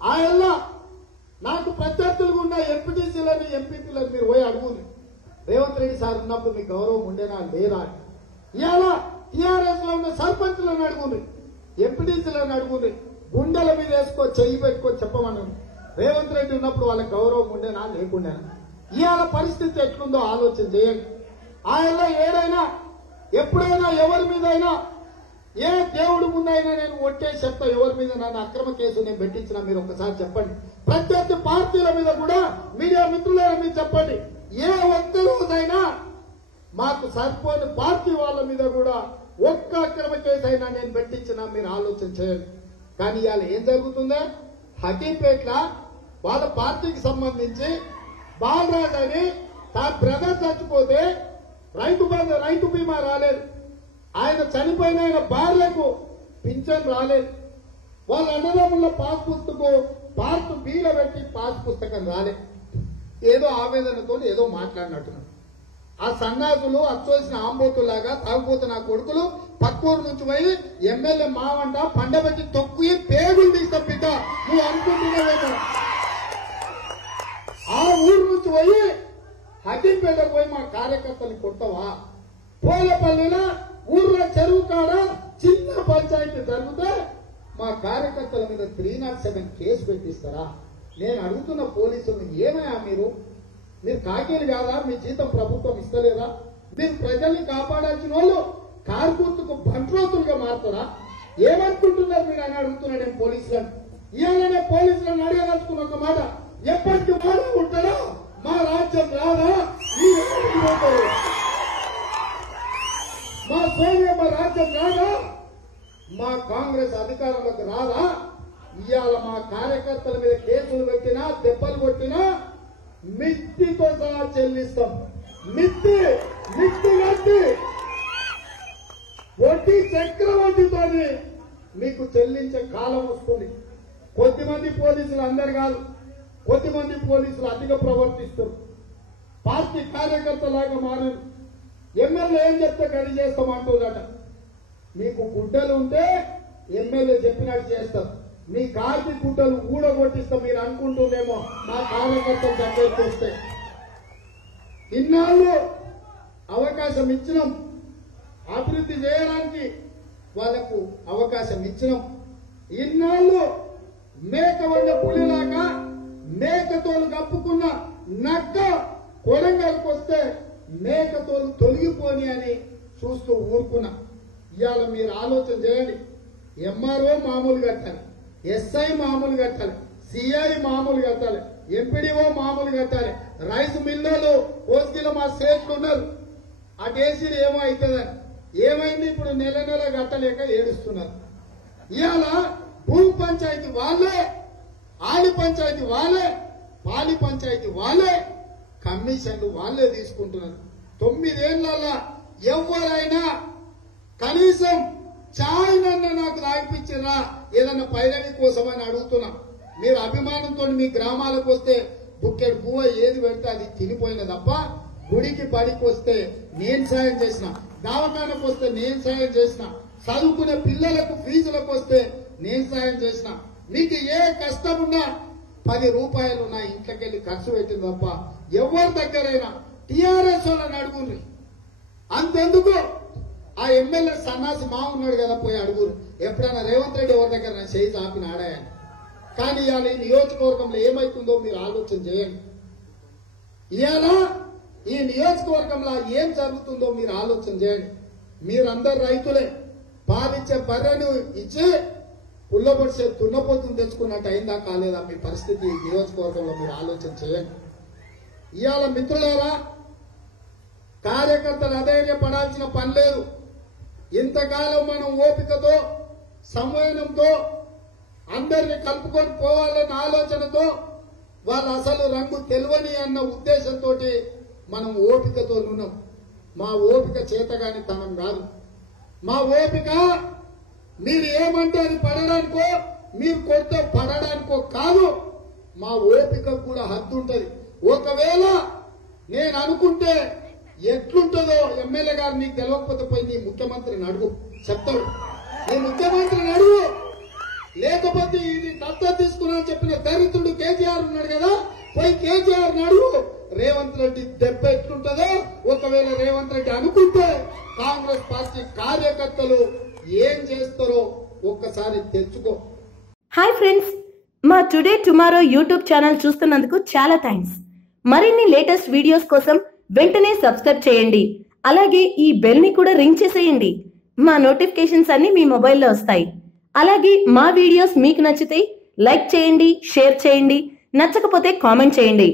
ఆయన నాకు ప్రత్యర్థులుగా ఉన్న ఎంపీటీసీలని ఎంపీపీలను మీరు పోయి అడుగుని రేవంత్ రెడ్డి సార్ ఉన్నప్పుడు మీ గౌరవం ఉండేనా లేదా? ఇవాళ టీఆర్ఎస్ లో ఉన్న సర్పంచ్లను అడుగుని, ఎంపీటీసీలను అడుగుని, గుండెల మీద వేసుకో చెయ్యి పెట్టుకొని చెప్పమని రేవంత్ రెడ్డి ఉన్నప్పుడు వాళ్ళకి గౌరవం ఉండేనా లేకుండేనా? ఇవాళ పరిస్థితి ఎట్లుందో ఆలోచన చేయండి. ఆయన ఏడైనా ఎప్పుడైనా ఎవరి మీదైనా ఏ దేవుడి ముందైనా నేను ఒట్టే చెప్తా, ఎవరి మీద నన్ను అక్రమ కేసు నేను పెట్టించినా మీరు ఒక్కసారి చెప్పండి. ప్రత్యర్థి పార్టీల మీద కూడా మీడియా మిత్రులైన మీరు చెప్పండి. ఏ ఒక్క రోజైనా మాకు సరిపోని పార్టీ వాళ్ళ మీద కూడా ఒక్క అక్రమ కేసు అయినా నేను పెట్టించినా మీరు ఆలోచన చేయండి. కానీ ఇవాళ ఏం జరుగుతుందో హకీంపేట్ల వాళ్ళ పార్టీకి సంబంధించి బాలరాజ్ అని తన బ్రదర్ చచ్చిపోతే రైతు బీమా రాలేదు, ఆయన చనిపోయిన ఆయన భార్యకు పింఛన్ రాలేదు, వాళ్ళ అన్నదమ్ముల పాస్ పుస్తకం పార్ట్ బీలో పెట్టి పాస్ పుస్తకం రాలేదు. ఏదో ఆవేదనతో ఏదో మాట్లాడినట్టున్నారు. ఆ సన్నాసులు అచ్చోసిన ఆంబోతులాగా తాగుపోతున్న ఆ కొడుకులు పక్కూరు నుంచి పోయి ఎమ్మెల్యే మావంట పండబెట్టి తొక్కి పేగులు తీస్తాం బిడ్డ నువ్వు అనుకుంటున్నావేమో. ఆ ఊరు నుంచి పోయి హకీంపేటకు పోయి మా కార్యకర్తలు కొట్టవా? పోలపల్లిలో ఊర్లో చెరువు కాడ చిన్న పంచాయతీ జరిగితే మా కార్యకర్తల మీద 307 కేసు పెట్టిస్తారా? నేను అడుగుతున్న పోలీసులను ఏమయ్యా మీరు కాకీలు కాదా? మీ జీతం ప్రభుత్వం ఇస్తలేదా? మీరు ప్రజల్ని కాపాడాల్సిన వాళ్ళు కార్కూర్తుకు బంట్రోతులుగా మారుతారా? ఏమనుకుంటున్నారు మీరు అని అడుగుతున్నాడు నేను పోలీసులను. ఇవాళనే పోలీసులను అడగదలుచుకున్న ఒక మాట, ఎప్పటికీ మాట ఉంటాడో మా రాజ్యం రాదా? మా సోనియమ్మ రాజ్యం రాదా? మా కాంగ్రెస్ అధికారంలోకి రాదా? ఇవాళ మా కార్యకర్తల మీద కేసులు పెట్టినా దెబ్బలు కొట్టినా మిత్తితో సహా చెల్లిస్తాం. మిత్తి కట్టి వడ్డీ చక్రవడ్డీతో మీకు చెల్లించే కాలం వస్తుంది. కొద్దిమంది పోలీసులు అందరు కాదు, కొద్దిమంది పోలీసులు అతిగా ప్రవర్తిస్తారు, పార్టీ కార్యకర్తలాగా మారారు. ఎమ్మెల్యే ఏం చెప్తే గడి చేస్తామంటుందట. మీకు గుడ్డలు ఉంటే ఎమ్మెల్యే చెప్పినట్టు చేస్తారు, మీ కార్తీ గుడ్డలు ఊడగొట్టిస్తాం మీరు అనుకుంటూనేమో మా కార్యకర్తలు దగ్గర చేస్తే. ఇన్నాళ్ళు అవకాశం ఇచ్చినాం, అభివృద్ధి చేయడానికి వాళ్లకు అవకాశం ఇచ్చినాం. ఇన్నాళ్ళు మేక వండ పులిలాగా మేకతోలు కప్పుకున్న నక్క కొడంగల్కి వస్తే మేకతోలు తొలగిపోని అని చూస్తూ ఊరుకున్నా. ఇవాళ మీరు ఆలోచన చేయండి. ఎంఆర్ఓ మామూలు కట్టాలి, ఎస్ఐ మామూలు కట్టాలి, సిఐ మామూలు కట్టాలి, ఎంపీడీఓ మామూలు కట్టాలి. రైస్ మిల్లులు కోసుకిలో మా సేట్లు ఉన్నారు, ఆ డేసీలు ఏమో అవుతుందని ఏమైంది? ఇప్పుడు నెల నెల కట్టలేక ఏడుస్తున్నారు. ఇవాళ భూ పంచాయతీ వాళ్ళే, ఆలి పంచాయతీ వాళ్ళే, పాలి పంచాయతీ వాళ్ళే, కమిషన్లు వాళ్ళే తీసుకుంటున్నారు. 9 ఏళ్లలో ఎవరైనా కనీసం చాయ్ నన్న నాకు తాగిపించినా ఏదన్నా పైరవి కోసం అని అడుగుతున్నా. మీరు అభిమానంతో మీ గ్రామాలకు వస్తే బుక్కెడు పువ్వ ఏది పెడితే అది తినిపోయిన తప్ప, గుడికి బడికి వస్తే నేను సాయం చేసిన, దవాఖానకు వస్తే నేను సాయం చేసిన, చదువుకునే పిల్లలకు ఫీజులకు వస్తే నేను సాయం చేసిన, మీకు ఏ కష్టం ఉన్నా 10 రూపాయలు నా ఇంట్లోకెళ్ళి ఖర్చు పెట్టింది తప్ప ఎవరి దగ్గరైనా టీఆర్ఎస్ వాళ్ళని అడుగుండ్రి. అంతెందుకు ఆ ఎమ్మెల్యే సన్నాసి మా ఉన్నాడు కదా, పోయి అడుగురు. ఎప్పుడైనా రేవంత్ రెడ్డి ఎవరి దగ్గర చేయి చాపిన ఆడాయని. కానీ ఇవాళ ఈ నియోజకవర్గంలో ఏమైతుందో మీరు ఆలోచన చేయండి. ఇవాళ ఈ నియోజకవర్గంలో ఏం జరుగుతుందో మీరు ఆలోచన చేయండి. మీరందరు రైతులే, పాలిచ్చే బర్రెను ఇచ్చి పుల్లబడిసే దున్నపోతుని తెచ్చుకున్నట్టు అయిందా కాలేదా మీ పరిస్థితి ఈ నియోజకవర్గంలో మీరు ఆలోచన చేయండి. ఇవాళ మిత్రులారా, కార్యకర్తలు అధైర్యపడాల్సిన పని లేదు. ఇంతకాలం మనం ఓపికతో సంవయనంతో అందరినీ కలుపుకొని పోవాలన్న ఆలోచనతో వాళ్ళు అసలు రంగు తెలియని అన్న ఉద్దేశంతో మనం ఓపికతో ఉన్నాం. మా ఓపిక చేతగాని తనం కాదు. మా ఓపిక మీరు ఏమంటే అది పడడానికో, మీరు కొడితే పడడానికో కాదు. మా ఓపిక కూడా హద్దు ఉంటది. ఒకవేళ నేను అనుకుంటే ఎట్లుంటుందో ఎమ్మెల్యే గారు నీకు తెలియకపోతే పోయి నీ ముఖ్యమంత్రిని అడుగు, చెప్తాడు. నీ ముఖ్యమంత్రిని అడుగు. లేకపోతే ఇది దత్త తీసుకున్నా చెప్పిన దరిద్రుడు కేసీఆర్ ఉన్నాడు కదా, పోయి కేసీఆర్ నాడు రేవంత్ రెడ్డి దెబ్బ ఎట్లుంటుందో ఒకవేళ రేవంత్ రెడ్డి అనుకుంటే కాంగ్రెస్ పార్టీ కార్యకర్తలు ఏం చేస్తారో ఒక్కసారి తెచ్చుకో. హాయ్ ఫ్రెండ్స్, మా టుడే టుమారో యూట్యూబ్ ఛానల్ చూస్తున్నందుకు చాలా థ్యాంక్స్. మరిన్ని లేటెస్ట్ వీడియోస్ కోసం వెంటనే సబ్స్క్రైబ్ చేయండి. అలాగే ఈ బెల్ ని కూడా రింగ్ చేసేయండి. మా నోటిఫికేషన్స్ అన్ని మీ మొబైల్లో వస్తాయి. అలాగే మా వీడియోస్ మీకు నచ్చితే లైక్ చేయండి, షేర్ చేయండి, నచ్చకపోతే కామెంట్ చేయండి.